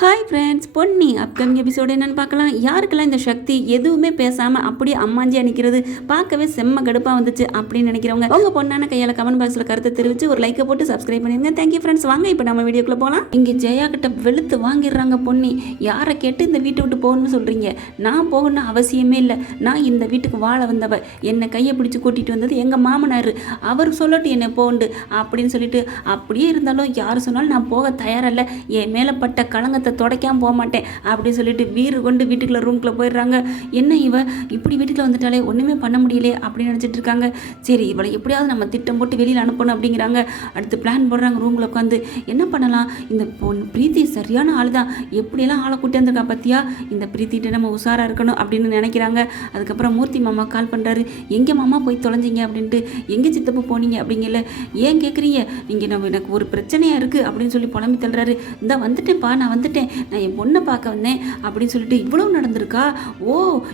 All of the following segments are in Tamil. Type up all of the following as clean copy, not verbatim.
Hi friends, Ponni upcoming episode என்னென்னு பார்க்கலாம். யாருக்கெல்லாம் இந்த சக்தி எதுவுமே பேசாமல் அப்படியே அம்மாஞ்சியாக நிற்கிறது பார்க்கவே செம்ம கடுப்பாக வந்துச்சு அப்படின்னு நினைக்கிறவங்க உங்கள் பொண்ணான கையால் கமெண்ட் பாக்ஸில் கருத்தை தெரிவித்து ஒரு லைக்கை போட்டு சப்ஸ்கிரைப் பண்ணிடுங்க. Thank you friends. வாங்க இப்போ நம்ம வீடியோக்குள்ளே போகலாம். இங்கே ஜெயா கிட்ட வெளுத்து வாங்கிடுறாங்க பொன்னி. யாரை கேட்டு இந்த வீட்டை விட்டு போகணும்னு சொல்கிறீங்க? நான் போகணும்னு அவசியமே இல்லை. நான் இந்த வீட்டுக்கு வாழ வந்தவ. என்னை கையை பிடிச்சி கூட்டிகிட்டு வந்தது எங்கள் மாமனார். அவர் சொல்லட்டும் என்னை போண்டு அப்படின்னு சொல்லிட்டு, அப்படியே இருந்தாலும் யார் சொன்னாலும் நான் போக தயாரில்லை. என் மேலே பட்ட களங்க துடைக்காம போக மாட்டேன் அப்படின்னு சொல்லிட்டு வீறு கொண்டு வீட்டுக்குள்ள ரூம்குள்ளே போயிடுறாங்க. என்ன இவ இப்படி வீட்டுக்குள்ள வந்துட்டாலே ஒன்றுமே பண்ண முடியலையே அப்படின்னு நினச்சிட்டு இருக்காங்க. சரி, இவளை எப்படியாவது நம்ம திட்டம் போட்டு வெளியில் அனுப்பணும் அப்படிங்கிறாங்க. அடுத்து பிளான் போடுறாங்க. ரூமில் உட்காந்து என்ன பண்ணலாம், இந்த பொண்ணு பிரீத்தி சரியான ஆள் தான், எப்படியெல்லாம் ஆளை கூட்டி வந்திருக்கா பத்தியா, இந்த பிரீத்திட்ட நம்ம உஷாராக இருக்கணும் அப்படின்னு நினைக்கிறாங்க. அதுக்கப்புறம் மூர்த்தி மாமா கால் பண்ணுறாரு. எங்கே மாமா போய் தொலைஞ்சிங்க அப்படின்ட்டு. எங்கே சித்தப்பு போனீங்க அப்படிங்கல. ஏன் கேட்குறீங்க, நீங்கள் எனக்கு ஒரு பிரச்சனையாக இருக்குது அப்படின்னு சொல்லி புலம்பி தள்ளுறாரு. இந்த வந்துட்டேன்ப்பா, நான் வந்துட்டேன், நான் என் பொண்ணை பார்க்க வந்தேன் அப்படின்னு சொல்லிட்டு. இவ்வளவு நடந்திருக்கா? ஓ,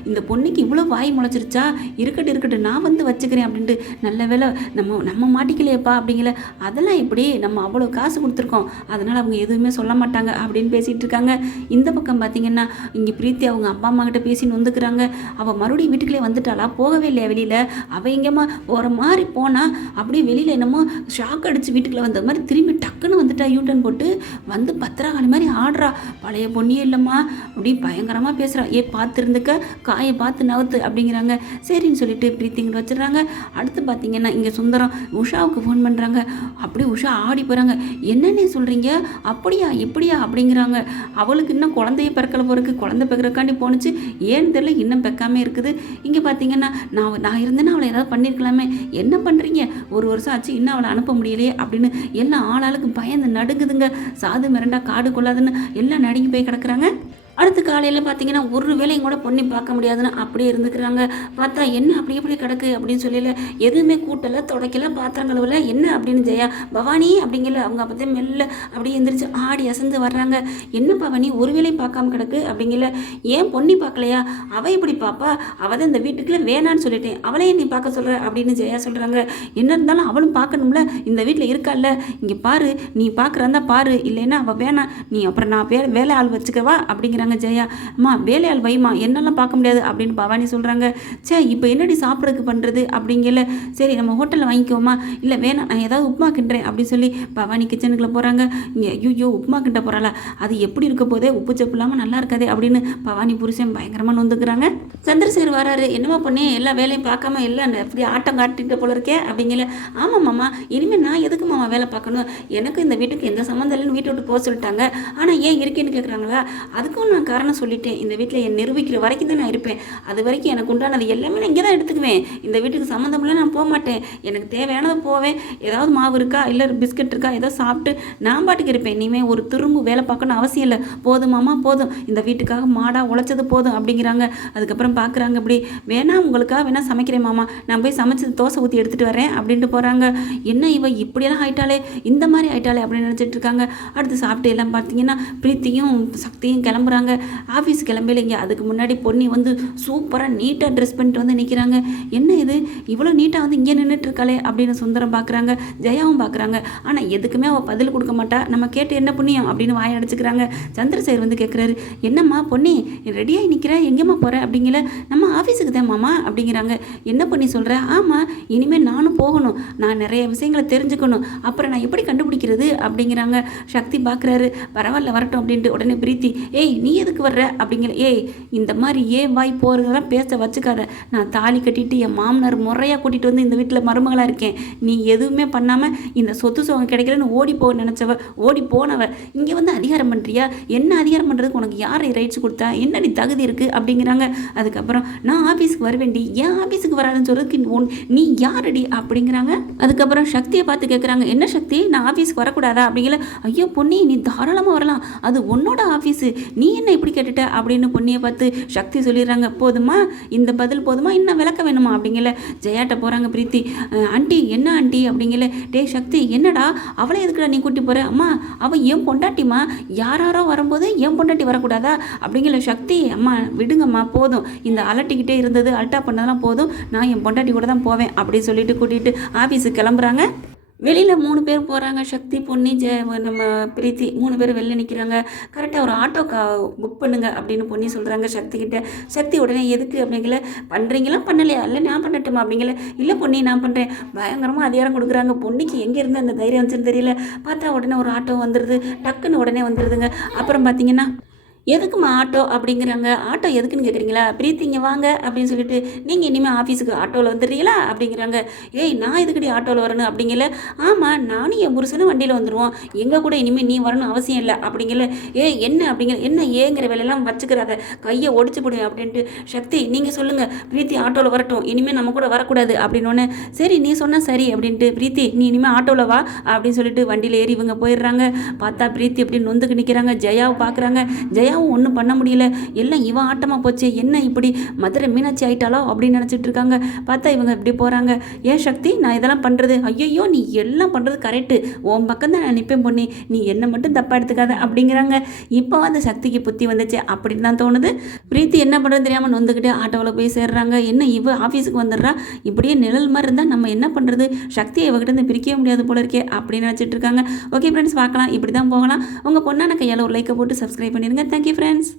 இந்த பொண்ணுக்கு இவ்வளோ வாய் முளைச்சிருச்சா? இருக்கட்டும் நான் வந்து வச்சுக்கிறேன் அப்படின்ட்டு. நல்ல வேலை நம்ம மாட்டிக்கலையப்பா அப்படிங்கல. அதெல்லாம் எப்படி, நம்ம அவ்வளோ காசு கொடுத்துருக்கோம், அதனால் அவங்க எதுவுமே சொல்ல மாட்டாங்க அப்படின்னு பேசிகிட்டு இருக்காங்க. இந்த பக்கம் பார்த்தீங்கன்னா இங்கே பிரீத்தி அவங்க அப்பா அம்மா கிட்ட பேசின்னு வந்துக்கிறாங்க. அவள் மறுபடியும் வீட்டுக்குள்ளே வந்துட்டாளா? போகவே இல்லையா வெளியில்? அவள் எங்கேம்மா ஒரு மாதிரி போனால் அப்படியே வெளியில் என்னமோ ஷாக் அடித்து வீட்டுக்குள்ளே வந்த மாதிரி திரும்பி டக்குன்னு வந்துட்டா. யூட்டன் போட்டு வந்து பத்திரகாளி மாதிரி ஆடுறா. பழைய பொண்ணியே இல்லைம்மா அப்படி பயங்கரமாக பேசுகிறா. பார்த்துருந்துக்க, காயை பார்த்து நவுத்து அப்படிங்கிறாங்க. சரின்னு சொல்லிட்டு பிரீத்திங்க வச்சிடறாங்க. அடுத்து பார்த்தீங்கன்னா இங்கே சுந்தரம் உஷாவுக்கு ஃபோன் பண்ணுறாங்க. அப்படி உஷா ஆடி போகிறாங்க. என்னென்ன சொல்கிறீங்க, அப்படியா இப்படியா அப்படிங்கிறாங்க. அவளுக்கு இன்னும் குழந்தைய பிறக்கல போகிறதுக்கு, குழந்தை பிறக்கிறக்காண்டி போணுச்சு, ஏன்னு தெரியல இன்னும் பெக்காமே இருக்குது. இங்கே பார்த்தீங்கன்னா நான் இருந்தேன்னா அவளை ஏதாவது பண்ணியிருக்கலாமே, என்ன பண்ணுறீங்க, ஒரு வருஷம் ஆச்சு இன்னும் அவளை அனுப்ப முடியலையே அப்படின்னு எல்லாம் ஆளாளுக்கு பயந்து நடுங்குதுங்க. சாது மிரண்டா காடு கொள்ளாதுன்னு எல்லாம் நடுங்கி போய் கிடக்குறாங்க. அடுத்து காலையில் பார்த்தீங்கன்னா ஒரு வேலையும் கூட பொண்ணி பார்க்க முடியாதுன்னு அப்படியே இருந்துக்கிறாங்க. பார்த்தா என்ன அப்படி கிடக்கு அப்படின்னு சொல்லல. எதுவுமே கூட்டலை, தொடக்கல, பாத்திரம் கழுவல. என்ன அப்படின்னு ஜெயா பவானி அப்படிங்கல. அவங்க அப்போ மெல்ல அப்படியே எந்திரிச்சு ஆடி அசந்து வர்றாங்க. என்ன பவானி ஒரு வேலையும் பார்க்காம கிடக்கு அப்படிங்கல. ஏன் பொண்ணி பார்க்கலையா? அவள் எப்படி பாப்பா, அவள் தான் இந்த வீட்டுக்குள்ள வேணான்னு சொல்லிட்டேன், அவளையே நீ பார்க்க சொல்கிற அப்படின்னு ஜெயா சொல்கிறாங்க. என்ன இருந்தாலும் அவளும் பார்க்கணும்ல, இந்த வீட்டில் இருக்கால்ல, இங்கே பாரு, நீ பார்க்குறதா பாரு, இல்லைன்னா அவள் வேணாம், நீ அப்புறம் நான் வேலை ஆள் வச்சுக்கவா அப்படிங்கிறாங்க ஜெயா. அம்மா வேலையாள் வைமா, என்னெல்லாம் பார்க்க முடியாது அப்படின்னு பவானி சொல்கிறாங்க. இப்போ என்னடி சாப்பிட்றதுக்கு பண்ணுறது அப்படிங்கல. சரி நம்ம ஹோட்டலில் வாங்கிக்குவோமா? இல்லை வேணாம், நான் ஏதாவது உப்புமா கிண்டுறேன் அப்படின்னு சொல்லி பவானி கிச்சனுக்குள்ளே போகிறாங்க. இங்கே ஐயோ உப்புமா கிண்ட போகிறாளா, அது எப்படி இருக்க போதே, உப்பு சப்பு இல்லாமல் நல்லா இருக்காதே அப்படின்னு பவானி புருஷன் பயங்கரமாக நொந்துக்கிறாங்க. சந்திரசேகர் வராரு. என்னமா பண்ணி எல்லா வேலையும் பார்க்காம எல்லாம் எப்படி ஆட்டம் காட்டிட்டு போல இருக்கேன் அப்படிங்கல. ஆமாம் மாமா, இனிமேல் நான் எதுக்கு மாமா வேலை பார்க்கணும், எனக்கு இந்த வீட்டுக்கு எந்த சம்மந்தம் இல்லைன்னு வீட்டை விட்டு போக சொல்லிட்டாங்க. ஆனால் ஏன் இருக்கேன்னு கேட்குறாங்களா? அதுக்கும் நான் காரணம் சொல்லிட்டேன். இந்த வீட்டில் என் நிரூபிக்கிற வரைக்கும் தான் நான் இருப்பேன். அது வரைக்கும் எனக்கு உண்டானது எல்லாமே நான் இங்கே தான் எடுத்துக்குவேன். இந்த வீட்டுக்கு சம்மந்தம் இல்லை, நான் போக மாட்டேன். எனக்கு தேவையானதை போவேன். ஏதாவது மாவு இருக்கா, இல்லை பிஸ்கட் இருக்கா, ஏதோ சாப்பிட்டு நான் பாட்டுக்கு இருப்பேன். இனிமேல் ஒரு திரும்ப வேலை பார்க்கணும் அவசியம் இல்லை. போதும் மாமா போதும், இந்த வீட்டுக்காக மாடாக உழைச்சது போதும் அப்படிங்கிறாங்க. அதுக்கப்புறம் பார்க்குறாங்க. இப்படி வேணாம் உங்களுக்காக வேணா சமைக்கிறேன் மாமா, நான் போய் சமைச்சு தோசை ஊற்றி எடுத்துகிட்டு வரேன் அப்படின்ட்டு போகிறாங்க. என்ன இவ இப்படியெல்லாம் ஆயிட்டாலே, இந்த மாதிரி ஆயிட்டாலே அப்படின்னு நினச்சிட்டு இருக்காங்க. அடுத்து சாப்பிட்டு எல்லாம் பார்த்தீங்கன்னா பிரீத்தியும் சக்தியும் கிளம்புறாங்க. ஆஃபீஸ் கிளம்பிலைங்க. அதுக்கு முன்னாடி பொன்னி வந்து சூப்பராக நீட்டாக ட்ரெஸ் பண்ணிட்டு வந்து நிற்கிறாங்க. என்ன இது இவ்வளோ நீட்டாக வந்து இங்கே நின்றுட்டு இருக்காளே அப்படின்னு சுந்தரம் பார்க்குறாங்க. ஜெயாவும் பார்க்குறாங்க. ஆனால் எதுக்குமே அவள் பதில் கொடுக்க மாட்டா. நம்ம கேட்டு என்ன புண்ணியம் அப்படின்னு வாய அடிச்சுக்கிறாங்க. சந்திரசேகர் வந்து கேட்குறாரு. என்னம்மா பொன்னி ரெடியாகி நிற்கிறேன், எங்கேம்மா போகிறேன் அப்படிங்கல. நம்ம ஆஃபீஸுக்கு தான் மாமா அப்படிங்கிறாங்க. என்ன பண்ணி சொல்கிற? ஆமாம், இனிமேல் நானும் போகணும், நான் நிறைய விஷயங்களை தெரிஞ்சுக்கணும், அப்புறம் நான் எப்படி கண்டுபிடிக்கிறது அப்படிங்கிறாங்க. சக்தி பார்க்குறாரு. பரவாயில்ல வரட்டும் அப்படின்ட்டு. உடனே பிரீத்தி, ஏய் நீ எதுக்கு வர்ற அப்படிங்கிற. இந்த மாதிரி வாய் போகிறதெல்லாம் பேச வச்சுக்காத. நான் தாலி கட்டிட்டு என் மாமனார் முறையாக கூட்டிகிட்டு வந்து இந்த வீட்டில் மருமகளாக இருக்கேன். நீ எதுவுமே பண்ணாமல் இந்த சொத்து சுகம் கிடைக்கலன்னு ஓடி போக நினச்சவ, ஓடி போனவ இங்கே வந்து அதிகாரம் பண்ணுறியா? என்ன அதிகாரம் பண்ணுறதுக்கு உனக்கு யார் ரைட்ஸ் கொடுத்தா, என்னடி தகுதி இருக்குது அப்படிங்கிறாங்க. அதுக்கப்புறம் நான் ஆஃபீஸுக்கு வருவேண்டி, ஏன் ஆஃபீஸுக்கு வராதுன்னு சொல்கிறதுக்கு நீ யாரடி அப்படிங்கிறாங்க. அதுக்கப்புறம் சக்தியை பார்த்து கேட்குறாங்க. என்ன சக்தி, நான் ஆஃபீஸுக்கு வரக்கூடாதா அப்படிங்கிற. ஐயோ பொன்னி நீ தாராளமாக வரலாம், அது உன்னோட ஆஃபீஸு, நீ என்ன இப்படி கேட்டுட்ட அப்படின்னு பொன்னியை பார்த்து சக்தி சொல்லிடுறாங்க. போதுமா இந்த பதில் போதுமா, இன்னும் விளக்க வேணுமா அப்படிங்கல. ஜெயாட்ட போகிறாங்க பிரீத்தி. ஆண்டி என்ன ஆண்டி அப்படிங்கல. டே சக்தி என்னடா அவளை எதுக்குடா நீ கூட்டி போகிற? அம்மா அவள் ஏன் பொண்டாட்டிமா, யாரோ வரும்போது ஏன் பொண்டாட்டி வரக்கூடாதா அப்படிங்கல. சக்தி அம்மா விடுங்கம்மா போதும், இந்த அலட்டிக்கிட்டே இருந்தது அல்ட்டா பண்ணதெல்லாம் போதும், நான் என் பொண்டாட்டி கூட தான் போவேன் அப்படின்னு சொல்லிட்டு கூட்டிகிட்டு ஆஃபீஸுக்கு கிளம்புறாங்க. வெளியில் 3 பேர் போகிறாங்க. சக்தி, பொன்னி, நம்ம பிரீத்தி 3 பேர் வெளில நிற்கிறாங்க. கரெக்டாக ஒரு ஆட்டோ புக் பண்ணுங்க அப்படின்னு பொன்னி சொல்கிறாங்க சக்திகிட்ட. சக்தி உடனே எதுக்கு அப்படிங்கல, பண்ணுறீங்களா பண்ணலையா, இல்லை நான் பண்ணட்டுமா அப்படிங்கல, இல்லை பொன்னி நான் பண்ணுறேன். பயங்கரமாக அதிகாரம் கொடுக்குறாங்க. பொன்னிக்கு எங்கேருந்து அந்த தைரியம் வந்துச்சுன்னு தெரியல. பார்த்தா உடனே ஒரு ஆட்டோ வந்துடுது. டக்குன்னு உடனே வந்துடுதுங்க. அப்புறம் பார்த்தீங்கன்னா, எதுக்குமா ஆட்டோ அப்படிங்கிறாங்க. ஆட்டோ எதுக்குன்னு கேட்குறீங்களா, பிரீத்தி இங்கே வாங்க அப்படின்னு சொல்லிட்டு, நீங்கள் இனிமேல் ஆஃபீஸுக்கு ஆட்டோவில் வந்துடுறீங்களா அப்படிங்கிறாங்க. ஏய் நான் எதுக்கடி ஆட்டோவில் வரணும் அப்படிங்கல. ஆமாம் நானும் என் புருஷனும் வண்டியில் வந்துடுவோம், எங்கள் கூட இனிமேல் நீ வரணும் அவசியம் இல்லை அப்படிங்கல. ஏய் என்ன அப்படிங்கிற, என்ன ஏங்கிற வேலையெல்லாம் வச்சுக்கிறாத, கையை ஒடிச்சு போடுவேன் அப்படின்ட்டு. சக்தி நீங்கள் சொல்லுங்கள், பிரீத்தி ஆட்டோவில் வரட்டும், இனிமேல் நம்ம கூட வரக்கூடாது அப்படின்னோடனே, சரி நீ சொன்னால் சரி அப்படின்ட்டு, பிரீத்தி நீ இனிமேல் ஆட்டோவில் வா அப்படின்னு சொல்லிட்டு வண்டியில் ஏறி இவங்க போயிடுறாங்க. பார்த்தா பிரீத்தி அப்படி நொந்துக்கு நிற்கிறாங்க. ஜெயாவை பார்க்குறாங்க. ஜெயாவும் ஒன்றும் பண்ண முடியல. எல்லாம் இவன் ஆட்டமாக போச்சு, என்ன இப்படி மதுரை மீனாட்சி ஆயிட்டாலோ அப்படின்னு நினச்சிட்டு இருக்காங்க. பார்த்தா இவங்க இப்படி போகிறாங்க. ஏன் சக்தி நான் இதெல்லாம் பண்ணுறது, ஐயோ நீ எல்லாம் பண்ணுறது கரெக்டு, உன் பக்கம் தான் நான் நிற்பேன் பொண்ணி, நீ என்னை மட்டும் தப்பாக எடுத்துக்காத அப்படிங்கிறாங்க. இப்போ வந்து சக்திக்கு புத்தி வந்துச்சு அப்படின்னு தான் தோணுது. பிரீத்தி என்ன பண்ணுறது தெரியாமல் நொந்துக்கிட்டு ஆட்டோவில் போய் சேர்றாங்க. என்ன இவ ஆஃபீஸுக்கு வந்துடுறா, இப்படியே நிழல் மாதிரி இருந்தால் நம்ம என்ன பண்ணுறது, சக்தியை இவகிட்ட இருந்து பிரிக்கவே முடியாது போல இருக்கே அப்படின்னு நினச்சிட்டு இருக்காங்க. ஓகே ஃப்ரெண்ட்ஸ், பார்க்கலாம், இப்படி தான் போகலாம். உங்கள் பொண்ணான கையால் ஒரு லைக்கை போட்டு சப்ஸ்கிரைப் பண்ணிடுங்க. Thank you friends.